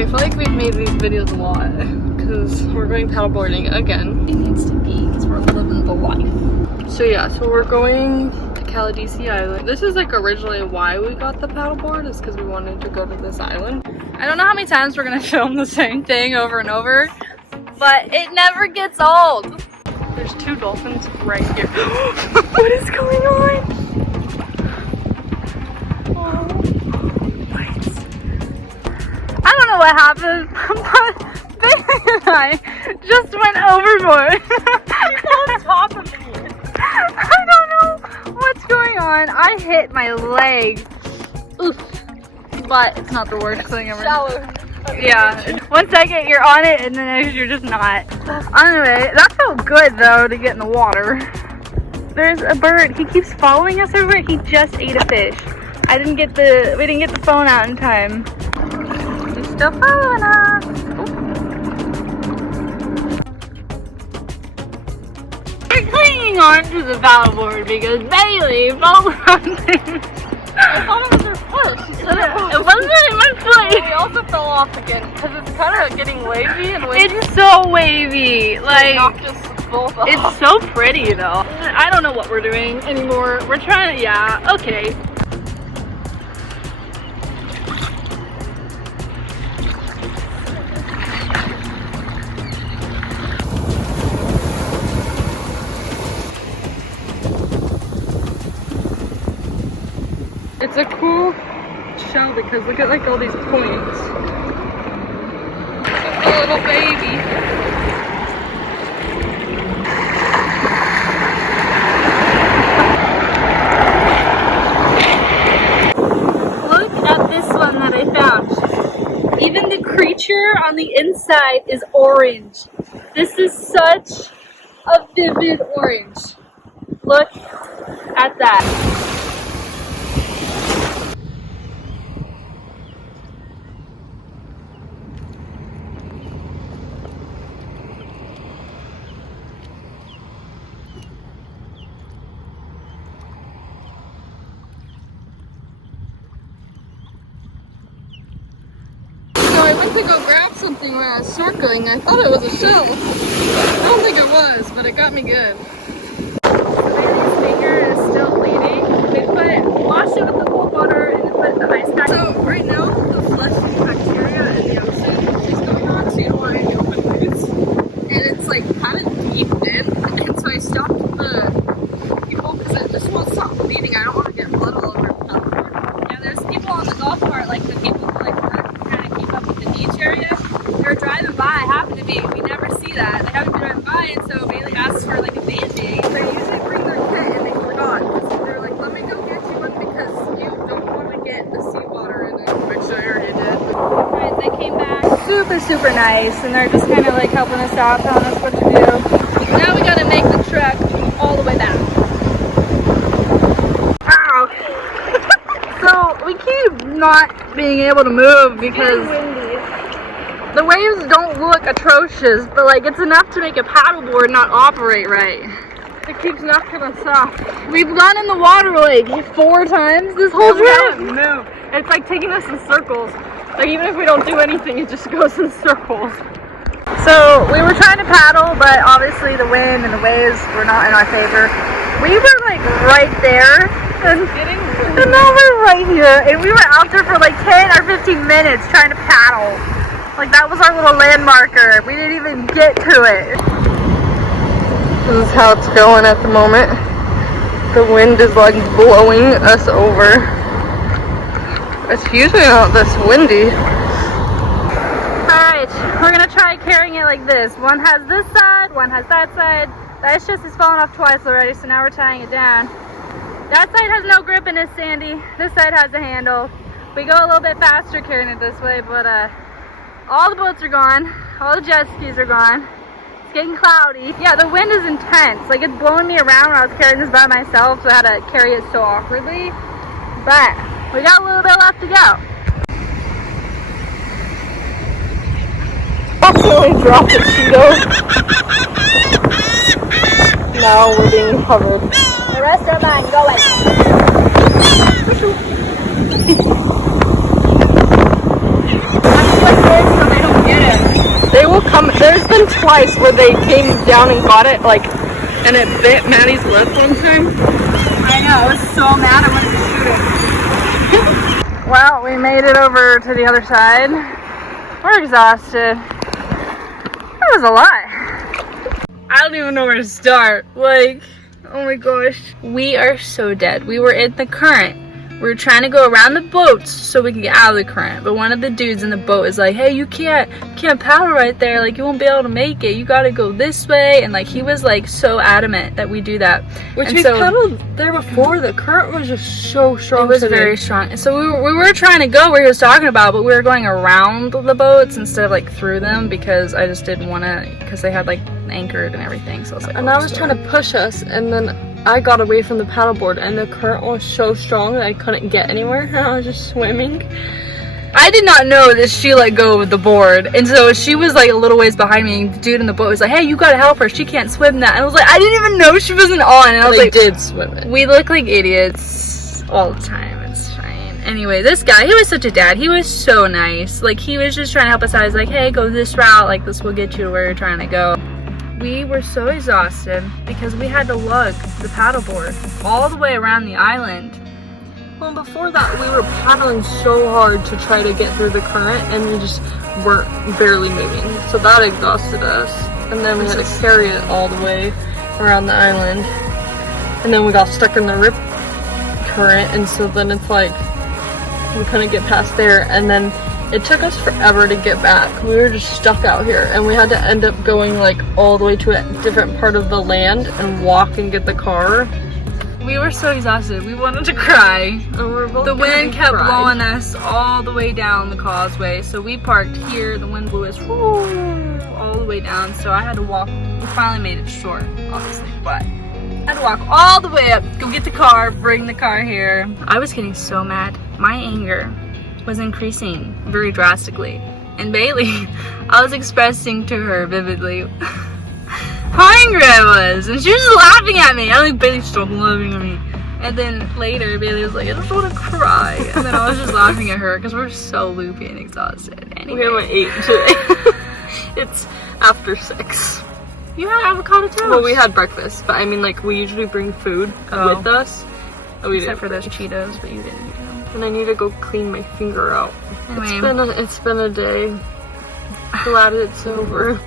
I feel like we've made these videos a lot because we're going paddleboarding again. It needs to be because we're living the life. So yeah, so we're going to Caladesi Island. This is like originally why we got the paddleboard, is because we wanted to go to this island. I don't know how many times we're gonna film the same thing over and over, but it never gets old. There's 2 dolphins right here. What is going on? Oh, what? I don't know what happened, but Bailey and I just went overboard. She's on top of me. I don't know what's going on. I hit my leg. Oof. But it's not the worst thing ever. Yeah. One second you're on it and the next you're just not. Anyway, that felt good though to get in the water. There's a bird. He keeps following us everywhere. He just ate a fish. We didn't get the phone out in time. He's still following us. We're clinging on to the paddleboard because Bailey fell on things. I thought it was her foot. She said It wasn't in my foot. We also fell off again because it's kind of getting wavy and wavy. It's so wavy. Like, knocked us both off. it's so pretty though. I don't know what we're doing anymore. We're trying to, yeah, okay. It's a cool shell because look at like all these points. A little baby. Look at this one that I found. Even the creature on the inside is orange. This is such a vivid orange. Look at that. I went to go grab something when I was snorkeling. I thought it was a shell. I don't think it was, but it got me good. Bailey's finger is still bleeding. We washed it with the cold water and then put it in the ice pack. So right now, the flesh bacteria in the ocean is going on, so you don't want any open wounds. And it's like kind of deep in, and so I stopped the people because it just won't stop bleeding. I don't want to get blood all over the paddleboard. Yeah, there's people on the golf cart, like the people who like the beach area. They're driving by, happen to be, we never see that. They haven't been driving by, and so Bailey asked for like a band-aid. They usually bring their kit and they forgot. So they're like, let me go get you one because you don't want to get the seawater in it. Which I already did. Alright, they came back super nice, and they're just kind of like helping us out, telling us what to do. Now we gotta make the trek all the way back. Ow! So we keep not being able to move because the waves don't look atrocious, but like it's enough to make a paddleboard not operate right. It keeps knocking us off. We've gone in the water like 4 times this whole trip. No, it's like taking us in circles. Like even if we don't do anything, it just goes in circles. So we were trying to paddle, but obviously the wind and the waves were not in our favor. We were like right there, and now we're right here, and we were out there for like 10 or 15 minutes trying to paddle. Like that was our little landmarker. We didn't even get to it. This is how it's going at the moment. The wind is like blowing us over. It's usually not this windy. Alright, we're gonna try carrying it like this. One has this side, one has that side. The ice chest has fallen off twice already, so now we're tying it down. That side has no grip and it's sandy. This side has a handle. We go a little bit faster carrying it this way, but all the boats are gone. All the jet skis are gone. It's getting cloudy. Yeah, the wind is intense. Like it's blowing me around when I was carrying this by myself, so I had to carry it so awkwardly. But we got a little bit left to go. Accidentally dropped a Cheeto. Now we're being covered. The rest are mine. Go away. I'm twice where they came down and got it, like, and it bit Maddie's lip one time. I know, I was so mad I wanted to shoot it. Well, we made it over to the other side. We're exhausted. That was a lot. I don't even know where to start. Like, oh my gosh. We are so dead. We were in the current. We were trying to go around the boats so we can get out of the current. But one of the dudes in the boat is like, hey, you can't paddle right there. Like, you won't be able to make it. You gotta go this way. And like, he was like so adamant that we do that. Which we paddled there before. The current was just so strong. It was very strong. So we were trying to go where he was talking about, but we were going around the boats instead of like through them because I just didn't want to, because they had like anchored and everything. So I was like, and I was trying to push us, and then I got away from the paddleboard, and the current was so strong that I couldn't get anywhere, and I was just swimming. I did not know that she let go of the board, and so she was like a little ways behind me, and the dude in the boat was like, hey, you gotta help her, she can't swim that. And I was like, I didn't even know she wasn't on. And I was like, did swim it. We look like idiots all the time. It's fine. Anyway, this guy, he was such a dad. He was so nice. Like, he was just trying to help us out. He's like, hey, go this route, like this will get you to where you're trying to go. We were so exhausted because we had to lug the paddleboard all the way around the island. Well, before that, we were paddling so hard to try to get through the current, and we just weren't barely moving. So that exhausted us. And then we had to carry it all the way around the island. And then we got stuck in the rip current, and so then it's like, we couldn't get past there. And then it took us forever to get back. We were just stuck out here, and we had to end up going like all the way to a different part of the land and walk and get the car. We were so exhausted. We wanted to cry. The wind kept blowing us all the way down the causeway. So we parked here. The wind blew us all the way down. So I had to walk. We finally made it short, obviously, but I had to walk all the way up, go get the car, bring the car here. I was getting so mad. My anger was increasing very drastically. And Bailey, I was expressing to her vividly how angry I was, and she was just laughing at me. I think Bailey stopped laughing at me. And then later, Bailey was like, I just want to cry. And then I was just laughing at her because we're so loopy and exhausted. Anyway. We haven't eaten today. It's after 6. You had avocado toast. Well, we had breakfast, but I mean, like, we usually bring food with us. Except for those Cheetos, but you didn't eat them. And I need to go clean my finger out. Anyway. It's been a day. Glad it's over.